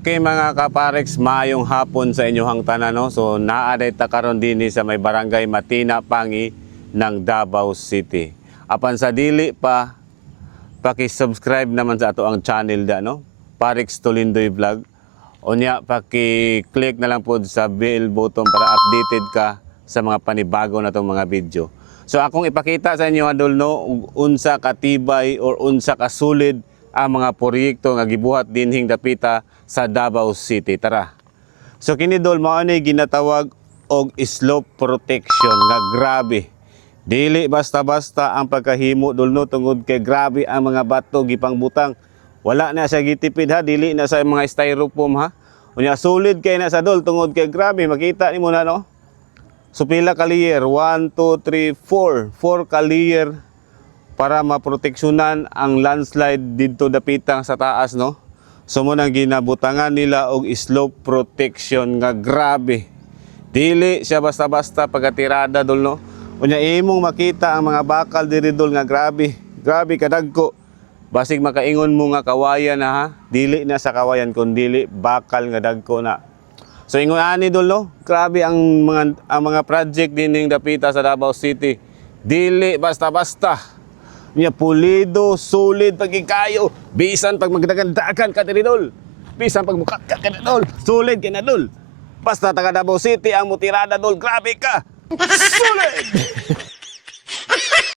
Okay mga kaparex, maayong hapon sa inyong tanan, no? So naaday ta karon dinhi sa may barangay Matina Pangi ng Davao City. Apan sa dili pa, paki-subscribe naman sa ato ang channel da, no? Parex Tolindoy Vlog. Unya paki-click na lang po sa bell button para updated ka sa mga panibago na tong mga video. So akong ipakita sa inyo adol, no, unsa katibay or unsa kasulid ang mga proyekto nga gibuhat dinhing dapita sa Davao City. Tara. So kini dol mao ni ginatawag og slope protection nga grabe. Dili basta-basta ang pagkahimo dol, no, tungod kay grabe ang mga bato gipangbutang. Wala na siya gitipid ha, dili na sa mga styrofoam ha. Unya solid kay na sa dol tungod kay grabe, makita nimo na, no. So pila ka layer? 1 2 3 4 ka layer para maproteksyonan ang landslide dito dapitang sa taas, no. So mo nang ginabutangan nila og slope protection nga grabe. Dili siya basta-basta pagatirada dol, no. Unya imong makita ang mga bakal diri dol nga grabe. Grabe kadagko. Basig makaingon mo nga kawayan na ha. Dili na sa kawayan kundi bakal nga dagko na. So ingon ani dol, no. Grabe ang mga project dining dapita sa Davao City. Dili basta-basta. Niya pulido, solid pagikayo. Bisan pag magdagandagan ka diri dol. Bisan pag mukat ka dol. Solid kay na dol. Basta taga Davao City ang mutirada dol, grabe ka. Solid.